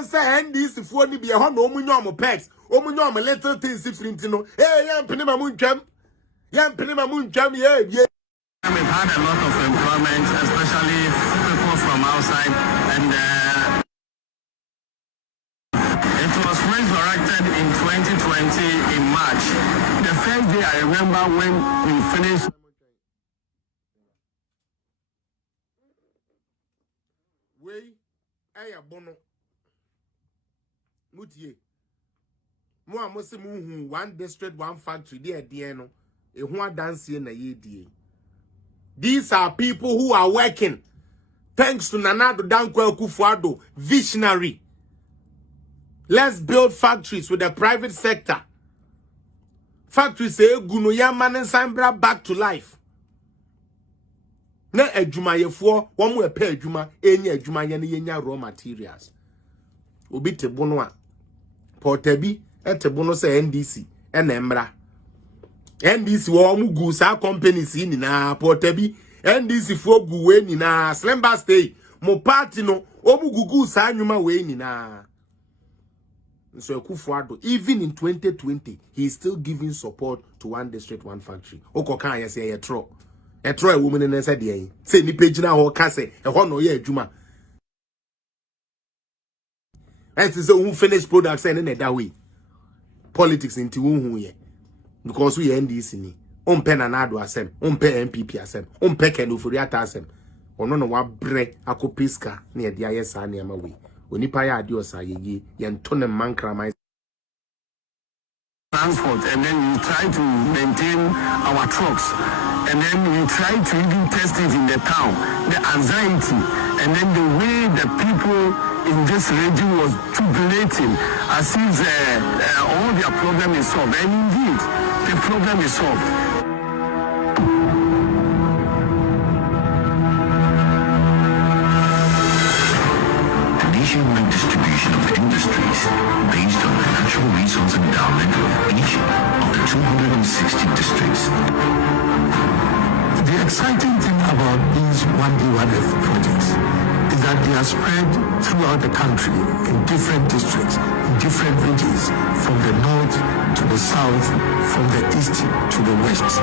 one say NDC for ni be a ho no omunyo pets omunyo little things different no yam penema muntwam yeah. We've had a lot of employment, especially people from outside, and it was resurrected in 2020 in March. The first day I remember when we finished. Bono Mutie Mo amose mu one district, one factory, there no. These are people who are working thanks to Nanado Dankwa Kufuado, visionary. Let's build factories with the private sector. Factories say Gunoya Manen back to life. Na ejuma yefo one mo pay ejuma enya ejuma yenya raw materials. Obi tebono a portabi etebono say NDC enembra. NDC wo mu gu sa companies ni na portabi NDC fo gu we ni na Slemba stay mo party no omu gugu sa anwuma we ni na. So Kufuado, even in 2020 he is still giving support to one district, one factory. Okoka ya say etro a woman in said ye say ni page na ho kase e ho no ye adwuma. And so who finish products and in that way politics into who ye. Because we NDC ni umpe nanado asem umpe NPP asem umpe kenufuriata asem ono no wa bre akopiska na ye dia yesa na ma we onipa ya ade osa ye ntone mankrama transport, and then we try to maintain our trucks, and then we try to even test it in the town, the anxiety, and then the way the people in this region was jubilating as if all their problem is solved. And indeed, the problem is solved. The nationwide distribution of industries based on the natural resource endowment of each of the 260 districts. The exciting thing about these 1D1F projects is that they are spread throughout the country in different districts, in different regions, from the north to the south, from the east to the west.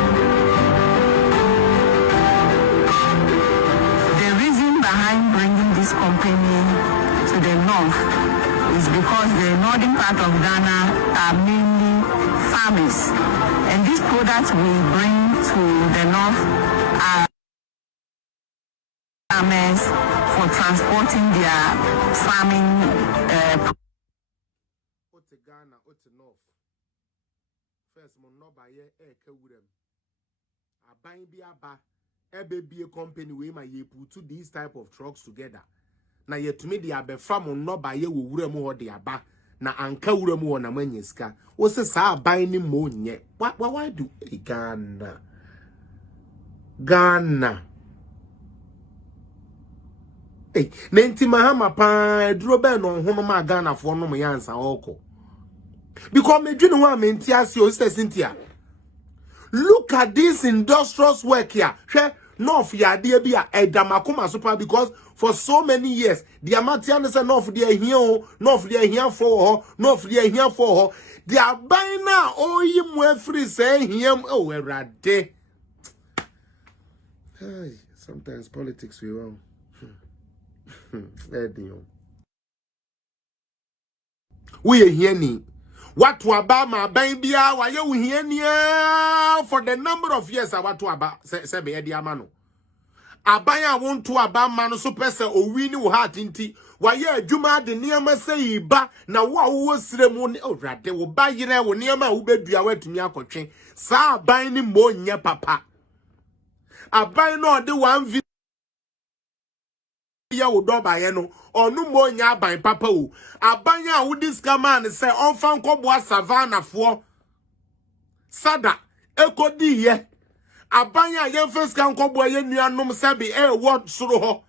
The reason behind bringing this company to the north is because the northern part of Ghana are mainly farmers, and these products we bring to the north are farmers for transporting their farming Ghana, north. First, no buy a company we may put these type of trucks together. Na yet to me the abe farm no buy ye wure mu de aba na anka wure mu na manyiska. Wo se sa buy ni mo nye. Why do Ghana? Hey, nenti mahama pa duro be no hono ma Ghana fo no mo yansa oko. Because me dwene ho amenti ase o sister Cynthia. Look at this industrious work here. North ya de bia edamakoma super, because for so many years the amatian say north there here, north there here for her, north there here for her. They are buying now all you free say him oh erade. Sometimes politics we wrong. We are here ni. What to about my baby? Why you here near for the number of years? I want to about say be Eddie Amano. Abaya want to about man so person or we knew heart inti. Why you Juma the near me say ba na what was ceremony? Oh, right, they will buy you there when near my ube be away to me a coaching. Sa buying more nya papa. I buy no the one video. Ya wodo ba ye no onu mo nya ban papa o abanya wo this man say on fan koboa savannah fo sada ekodi ye abanya ye first kan koboa ye nuanom sabi what soro ho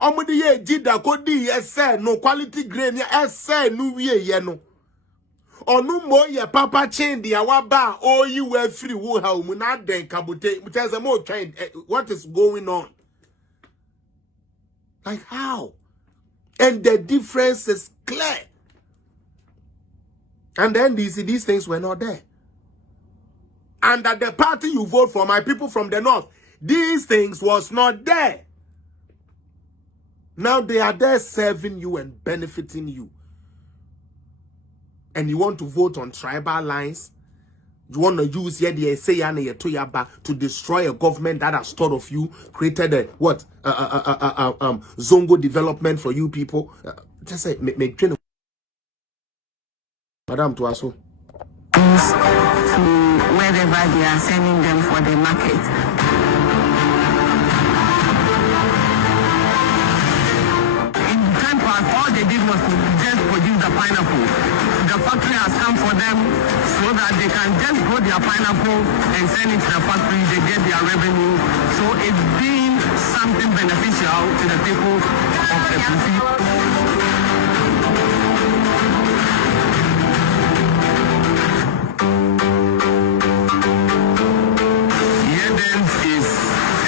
omudi ye jida kodi ye say no quality grain ye say no wie ye no onu mo ye papa chain dia wa ba o yi we free wo ha mu na den kabote muteze mo train what is going on? Like how? And the difference is clear. And then these things were not there. And that the party you vote for, my people from the north, these things was not there. Now they are there serving you and benefiting you. And you want to vote on tribal lines? You want to use to destroy a government that has thought of you, created a Zongo development for you people? Just say, make train. Madam Tuaso. To wherever they are sending them for the market. In time past, all they did was to just produce the pineapple. The factory has come for them so that they can just grow their pineapple and send it to the factory. They get their revenue. So it's been something beneficial to the people of NPP.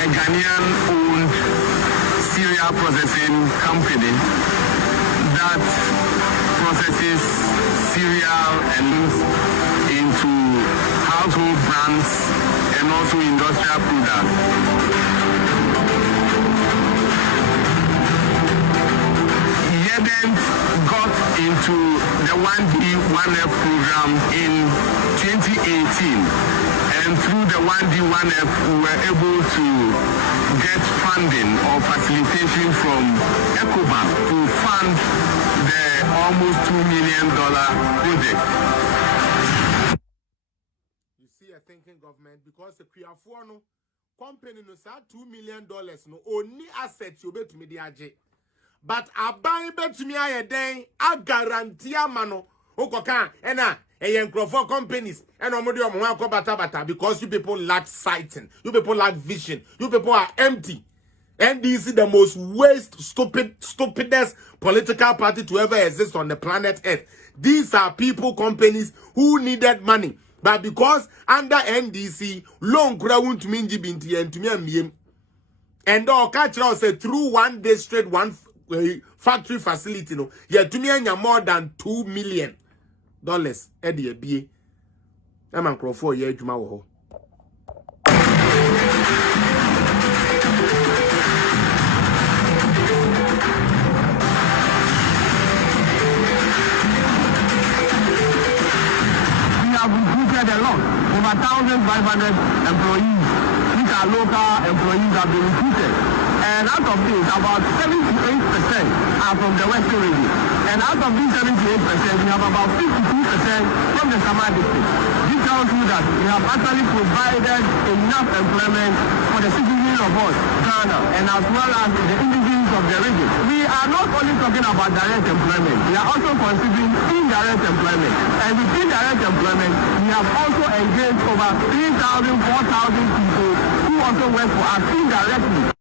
Ghanaian-owned cereal processing company that processes cereal and into household brands and also industrial products. Yedent got into the 1D 1F program in 2018. And through the 1D 1F, we were able to get funding or facilitation from EcoBank to fund the almost $2 million project. You see a thinking government because the Kriafuano company no sa $2 million no only assets you bet me the AJ. But a buy bet me a den a guarantee a mano okoka ena for companies and bata because you people lack sighting, you people lack vision, you people are empty. And this is the most stupidest political party to ever exist on the planet Earth. These are people, companies who needed money. But because under NDC, loan ground to minji binti and to me and all catch us through one district, one factory facility, no, yeah, to me more than $2 million. Eddie B. I'm on for ye juma wo. We have recruited a lot, over 1,500 employees, which are local employees have been recruited. And out of this, about 78% are from the Western region. And out of these 78%, we have about 52% from the Samar district. This tells you that we have actually provided enough employment for the citizens of us, Ghana, and as well as the indigenous of the region. We are not only talking about direct employment, we are also considering indirect employment. And with indirect employment, we have also engaged over 3,000, 4,000 people who also work for us indirectly.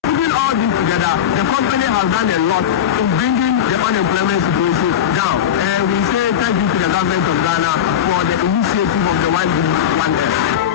Putting all this together, the company has done a lot in bringing the unemployment situation down. And we say thank you to the government of Ghana for the initiative of the 1D 1F.